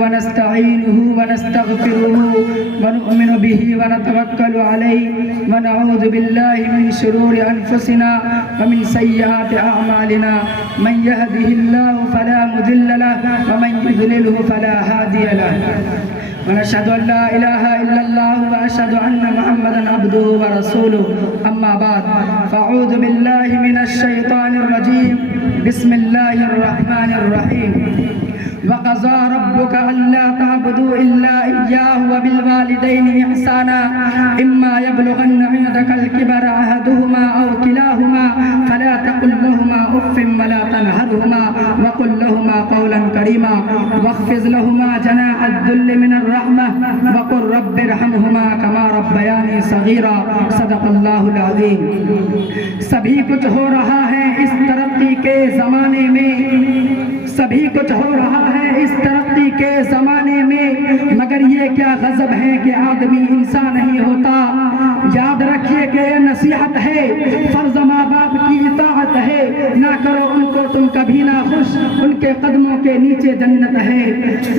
ونستعينه ونستغفره ونؤمن به ونتوكل عليه ونعوذ بالله من شرور أنفسنا ومن سيئات أعمالنا من يهده الله فلا مضل له ومن يضلله فلا هادي له ونشهد أن لا إله إلا الله وأشهد أن محمدا عبده ورسوله أما بعد فأعوذ بالله من الشيطان الرجيم بسم الله الرحمن الرحيم وقضى ربك ألا تعبدوا إلا إياه وبالوالدين إحسانا إما يبلغن عندك الكبر أحدهما أو كلاهما فلا تقل لهما أف ولا تنهرهما وقل لهما قولا كريما واخفض لهما جناح الذل من الرحمة وقل رب ارحمهما كما ربياني صغيرا صدق اللہ العظیم۔ سبھی کچھ ہو رہا ہے اس ترقی کے زمانے میں، سبھی کچھ ہو رہا ہے اس ترقی کے زمانے میں، مگر یہ کیا غضب ہے کہ آدمی انسان نہیں ہوتا۔ یاد رکھیے کہ یہ نصیحت ہے، فرض ماں باپ کی اطاعت ہے، نہ کرو ان کو تم کبھی نہ خوش، ان کے قدموں کے نیچے جنت ہے۔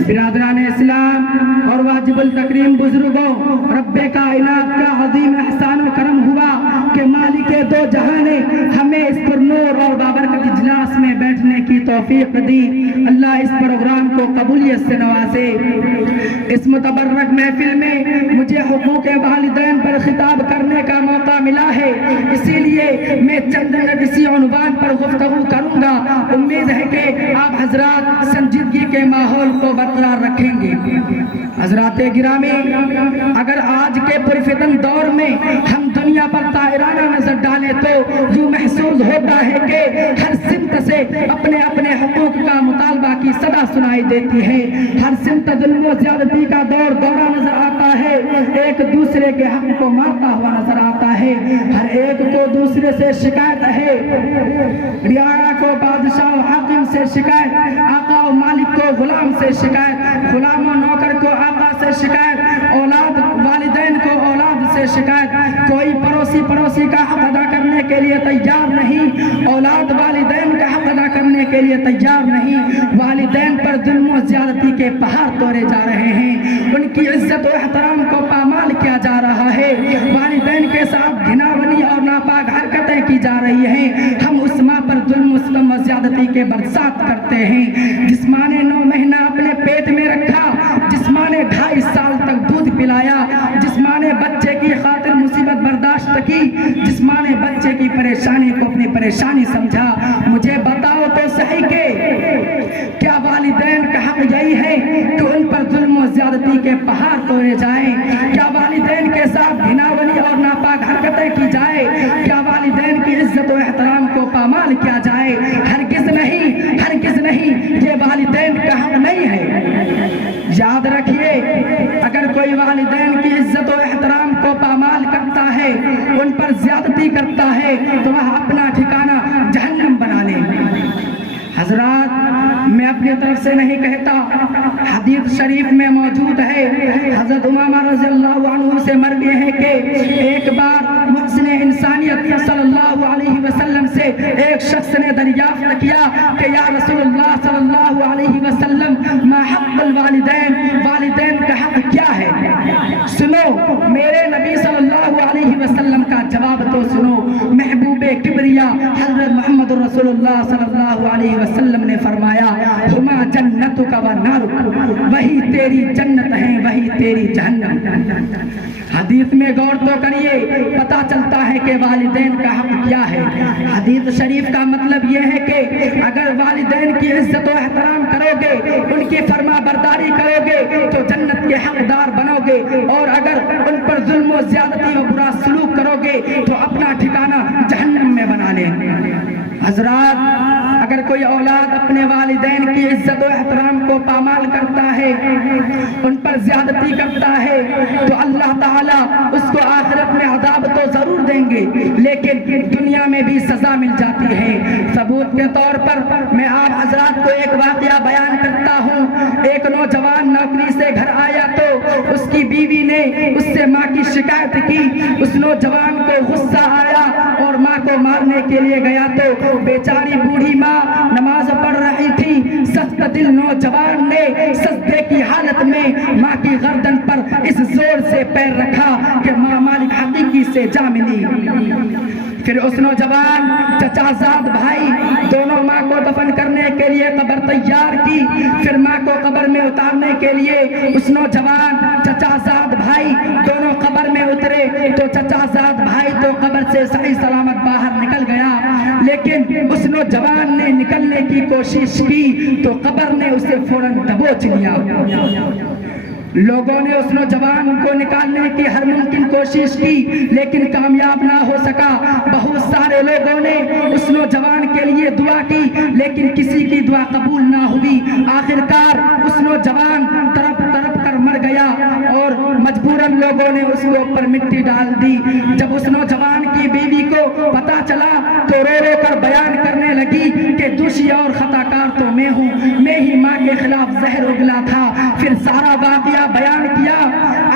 برادران اسلام اور واجب التکریم بزرگوں، رب کائنات کا عظیم احسان و کرم ہوا کہ مالک دو جہاں نے ہمیں اس پر نور اور بابرکت اجلاس میں بیٹھنے کی توفیق دی۔ اللہ اس پروگرام کو قبولیت سے نوازے۔ اس متبرک محفل میں مجھے حقوق والدین پر خطاب کرنے کا موقع ملا ہے، اسی لیے میں چند اسی عنوان پر گفتگو کروں گا۔ امید ہے کہ آپ حضرات سنجیدگی کے ماحول کو برقرار رکھیں گے۔ حضرات گرامی، اگر آج کے پرفتن دور میں ہم دنیا پر طائرانہ نظر ڈالیں تو یوں محسوس ہوتا ہے کہ ہر سمت سے اپنے اپنے حقوق کا مطالبہ کی صدا سنائی دیتی ہے۔ ہر سمت ظلم و زیادتی کا دورہ نظر آتا ہے، ایک دوسرے کے حق کو مارتا ہوا نظر آتا ہے، ہر ایک کو دوسرے سے شکایت ہے، رعایا کو بادشاہ و حاکم سے شکایت، آقا و مالک کو غلام سے شکایت، غلام و نوکر کو آقا سے شکایت، اولاد والدین کو اولاد سے شکایت۔ کوئی پڑوسی کا حق ادا کرنے کے لیے تیار نہیں، اولاد والدین کا حق ادا کرنے کے لیے تیار نہیں۔ والدین پر ظلم و زیادتی کے پہاڑ توڑے جا رہے ہیں، ان کی عزت و احترام کو پامال کیا جا رہا ہے، والدین کے ساتھ گھناونی اور ناپاک حرکتیں کی جا رہی ہیں۔ ہم اس ماں پر ظلم و ستم و زیادتی کے برسات کرتے ہیں، جس ماں نے 9 مہینہ اپنے پیٹ میں رکھا، جس ماں نے 2.5 سال تک دودھ پلایا، جس ماں نے بچے کی خاطر مصیبت برداشت کی، جس ماں نے بچے کی پریشانی کو اپنی پریشانی سمجھا۔ مجھے بتاؤ تو صحیح کہ کیا والدین کا حق یہی ہے کہ ان پر ظلم و زیادتی کے پہاڑ توڑے جائیں؟ کیا والدین کے ساتھ گھناونی اور ناپاک حرکتیں کی جائے؟ کیا والدین کی عزت و احترام کو پامال کیا جائے؟ ہرگز نہیں، ہرگز نہیں، یہ والدین کا حق نہیں ہے۔ یاد رکھیے، اگر کوئی والدین کی عزت و احترام کو پامال کرتا ہے، ان پر زیادتی کرتا ہے، تو وہ اپنا ٹھکانہ جہنم بنا لے۔ حضرات، میں اپنی طرف سے نہیں کہتا، حدیث شریف میں موجود ہے، حضرت امامہ رضی اللہ عنہ سے مروی ہے کہ ایک بار محسن انسانیت صلی اللہ علیہ وسلم سے ایک شخص نے دریافت کیا کہ یا رسول اللہ صلی اللہ علیہ وسلم، ما حق الوالدین، والدین کا حق کیا ہے؟ سنو میرے نبی صلی اللہ علیہ وسلم کا جواب تو سنو۔ محبوب کبریا حضرت محمد رسول اللہ صلی اللہ علیہ وسلم نے فرمایا، ہما جنتک و نارک، وہی تیری جنت ہے، وہی تیری جہنم۔ حدیث میں غور تو کریے، پتا چلتا ہے کہ والدین کا حق کیا ہے۔ حدیث شریف کا مطلب یہ ہے کہ اگر والدین کی عزت و احترام کرو گے، ان کی فرما برداری کرو گے تو جنت کے حقدار بنو گے، اور اگر ان پر ظلم و زیادتی و برا سلوک کرو گے تو اپنا ٹھکانہ جہنم میں بنا لیں۔ حضرات، اگر کوئی اولاد اپنے والدین کی عزت و احترام کو پامال کرتا ہے، ان پر زیادتی کرتا ہے، تو اللہ تعالیٰ اس کو آخرت میں عذاب تو ضرور دیں گے، لیکن دنیا میں بھی سزا مل جاتی ہے۔ ثبوت کے طور پر میں آپ حضرات کو ایک واقعہ بیان کرتا ہوں۔ ایک نوجوان نوکری سے گھر آیا تو اس کی بیوی نے اس سے ماں کی شکایت کی۔ اس نوجوان کو غصہ آیا اور ماں کو مارنے کے لیے گیا تو بیچاری بوڑھی ماں نماز پڑھ رہی تھی، سخت معتدل نوجوان نے سجدے کی حالت میں ماں کی گردن پر اس زور سے پیر رکھا کہ ماں مالک حقیقی سے جا ملی۔ پھر اس نوجوان چچا زاد بھائی دونوں ماں کو دفن کرنے کے لیے قبر تیار کی۔ پھر ماں کو قبر میں اتارنے کے لیے اس نوجوان چچا زاد بھائی دونوں قبر میں اترے تو چچا زاد بھائی تو قبر سے صحیح سلامت باہر نکل گیا، لیکن اس نوجوان نے نکلنے کی کوشش کی تو قبر نے اسے فوراً دبوچ لیا۔ لوگوں نے اس نوجوان کو نکالنے کی ہر ممکن کوشش کی لیکن کامیاب نہ ہو سکا۔ بہت سارے لوگوں نے اس نوجوان کے لیے دعا کی لیکن کسی کی دعا قبول نہ ہوئی۔ آخرکار اس نوجوان تڑپ تڑپ کر مر گیا اور مجبوراً لوگوں نے اس کے اوپر مٹی ڈال دی۔ جب اس نوجوان کی بیوی کو پتا چلا تو رو رو کر بیان کرنے لگی کہ دوشی اور خطا کار تو میں ہوں، میں ہی ماں کے خلاف زہر اگلا تھا۔ پھر سارا واقعہ بیان کیا۔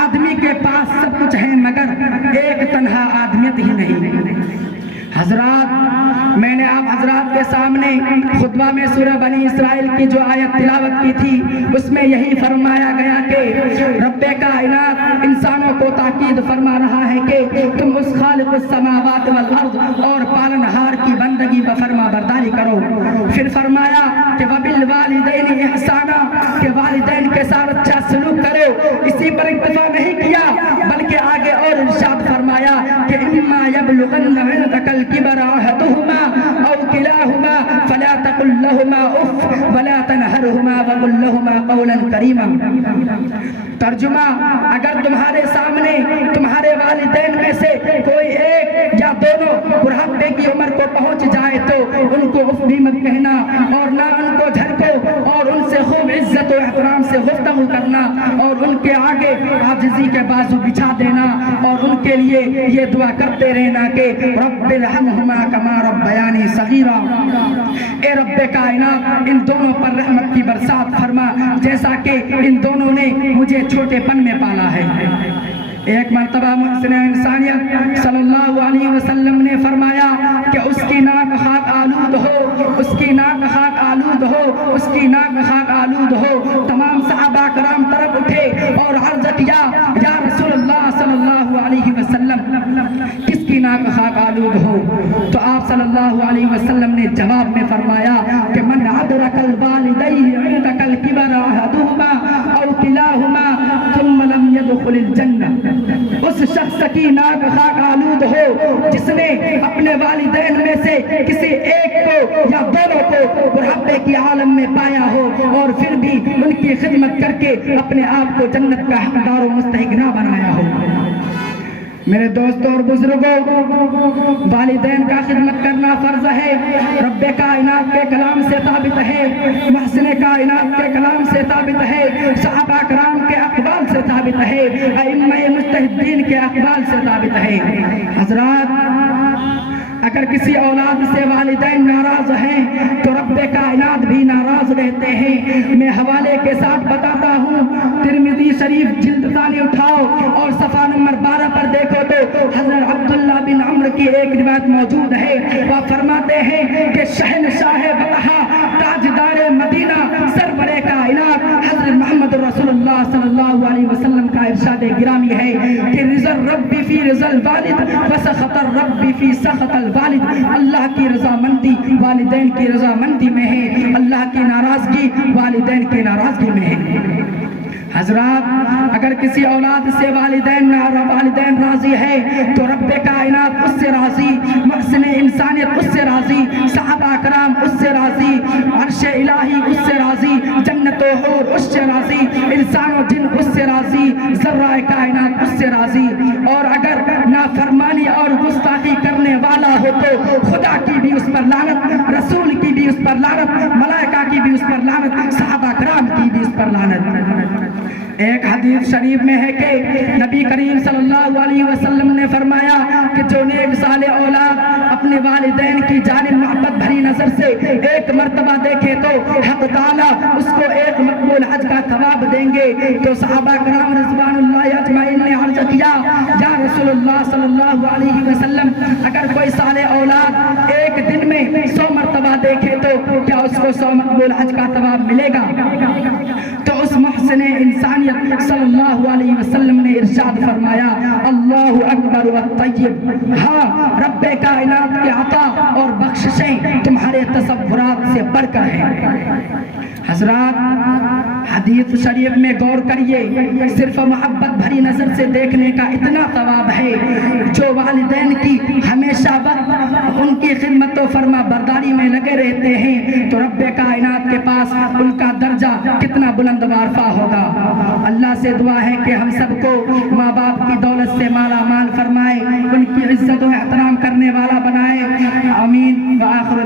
آدمی کے پاس سب کچھ ہے مگر ایک تنہا آدمیت ہی نہیں۔ حضرات، میں نے آپ حضرات کے سامنے خطبہ میں سورہ بنی اسرائیل کی جو آیت تلاوت کی تھی اس میں یہی فرمایا گیا کہ رب کائنات انسانوں کو تاکید فرما رہا ہے کہ تم اس خالق السماوات والارض اور پالنہار کی بندگی بفرما برداری کرو۔ پھر فرمایا کہ وبالوالدین احسانا، کہ والدین کے ساتھ اچھا سلوک کرو۔ اسی پر اکتفا نہیں کیا بلکہ آگے اور ارشاد فرمایا کہ اما یبلغن عندک الکبر احدہما او کلاہما فلا تقل لہما اف ولا تنہرہما وقل لہما قولا کریما۔ ترجمہ، اگر تمہارے سامنے تمہارے والدین میں سے کوئی ایک یا دونوں بڑھاپے کی عمر کو پہنچ جائے تو ان کو اف بھی مت کہنا اور نہ ان کو جھڑکو اور ان سے خوب عزت و احترام سے گفتگو کرنا اور ان کے آگے عاجزی کے بازو بچھا دینا اور ان کے لیے یہ دعا کرتے رہنا کہ رب ارحمہما کما ربیانی صغیرا۔ اے رب کائنات ان دونوں پر رحمت کی برسات فرما جیسا کہ ان دونوں نے مجھے چھوٹے پن میں پالا ہے۔ ایک مرتبہ محسن انسانیت صلی اللہ علیہ وسلم نے فرمایا کہ اس کی ناک خاک آلود ہو، اس کی ناک خاک آلود ہو، اس کی ناک خاک آلود ہو۔ تمام صحابہ کرام طرف اٹھے اور عرض کیا یا رسول اللہ صلی اللہ علیہ وسلم کس کی ناک خاک آلود ہو؟ تو آپ صلی اللہ علیہ وسلم نے جواب میں فرمایا کہ من ادرک الوالدین عندک الکبر احدہما او کلاہما ثم لم يدخل الجنہ، اس شخص کی ناک خاک آلود ہو جس نے اپنے والدین میں سے کسی ایک کو یا دونوں کو بڑھاپے کی عالم میں پایا ہو اور پھر بھی ان کی خدمت کر کے اپنے آپ کو جنت کا حقدار و مستحق نہ بنایا ہو۔ میرے دوستوں اور بزرگوں، والدین کا خدمت کرنا فرض ہے، رب کائنات کے کلام سے ثابت ہے، محسن کائنات کے کلام سے ثابت ہے، صحابہ کرام کے اقوال سے ثابت ہے، ائمہ مجتہدین کے اقوال سے ثابت ہے۔ حضرات، اگر کسی اولاد سے والدین ناراض ہیں تو رب کائنات بھی ناراض رہتے ہیں۔ میں حوالے کے ساتھ بتاتا ہوں، ترمذی شریف جلد ثانی اٹھاؤ اور صفحہ نمبر 12 پر دیکھو تو حضرت عبداللہ بن عمر کی ایک روایت موجود ہے۔ وہ فرماتے ہیں کہ شہنشاہ بطحا، تاجدار مدینہ، سرور کائنات حضرت محمد رسول اللہ صلی اللہ علیہ وسلم کا ارشاد گرامی ہے کہ رضا الرب فی رضا الوالد وسخط الرب فی سخط الوالد۔ اللہ کی رضامندی والدین کی رضامندی میں ہے، اللہ کی ناراضگی والدین کی ناراضگی میں ہے۔ حضرات، اگر کسی اولاد سے والدین راضی ہے تو رب کائنات اس سے راضی، محسن انسانیت اس سے راضی، صحابہ کرام اس سے راضی، عرش الہی اس سے راضی، جنت و حور اس سے راضی، انسان و جن اس سے راضی، ذرہ کائنات اس سے راضی۔ اور اگر نافرمانی اور گستاخی کرنے والا ہو تو خدا کی بھی اس پر لعنت، رسول کی بھی اس پر لعنت، ملائکہ کی بھی اس پر لعنت، صحابہ کرام کی بھی اس پر لعنت۔ ایک حدیث شریف میں ہے کہ نبی کریم صلی اللہ علیہ وسلم نے فرمایا کہ جو نیک صالح اولاد اپنے والدین کی جانب محبت بھری نظر سے ایک مرتبہ دیکھے تو حق تعالیٰ اس کو ایک مقبول حج کا ثواب دیں گے۔ تو صحابہ کرام رضوان اللہ اجمعین نے عرض کیا یا رسول اللہ صلی اللہ علیہ وسلم، اگر کوئی صالح اولاد ایک دن میں 100 مرتبہ دیکھے تو کیا اس کو 100 مقبول حج کا ثواب ملے گا؟ تو اس محسن انسانیت صلی اللہ علیہ وسلم نے ارشاد فرمایا اللہ اکبر والطیب، ہاں رب کائنات کے عطا اور بخششیں تمہارے تصورات سے بڑھ کر ہیں۔ حضرات حدیث شریف میں غور کریے، صرف محبت بھری نظر سے دیکھنے کا اتنا ثواب ہے۔ جو والدین کی ہمیشہ وقت ان کی خدمت و فرما برداری میں لگے رہتے ہیں تو رب کائنات کے پاس ان کا درجہ کتنا بلند وارفع ہوگا۔ اللہ سے دعا ہے کہ ہم سب کو ماں باپ کی دولت سے مالا مال فرمائے، ان کی عزت و احترام کرنے والا بنائے، آمین۔ وآخر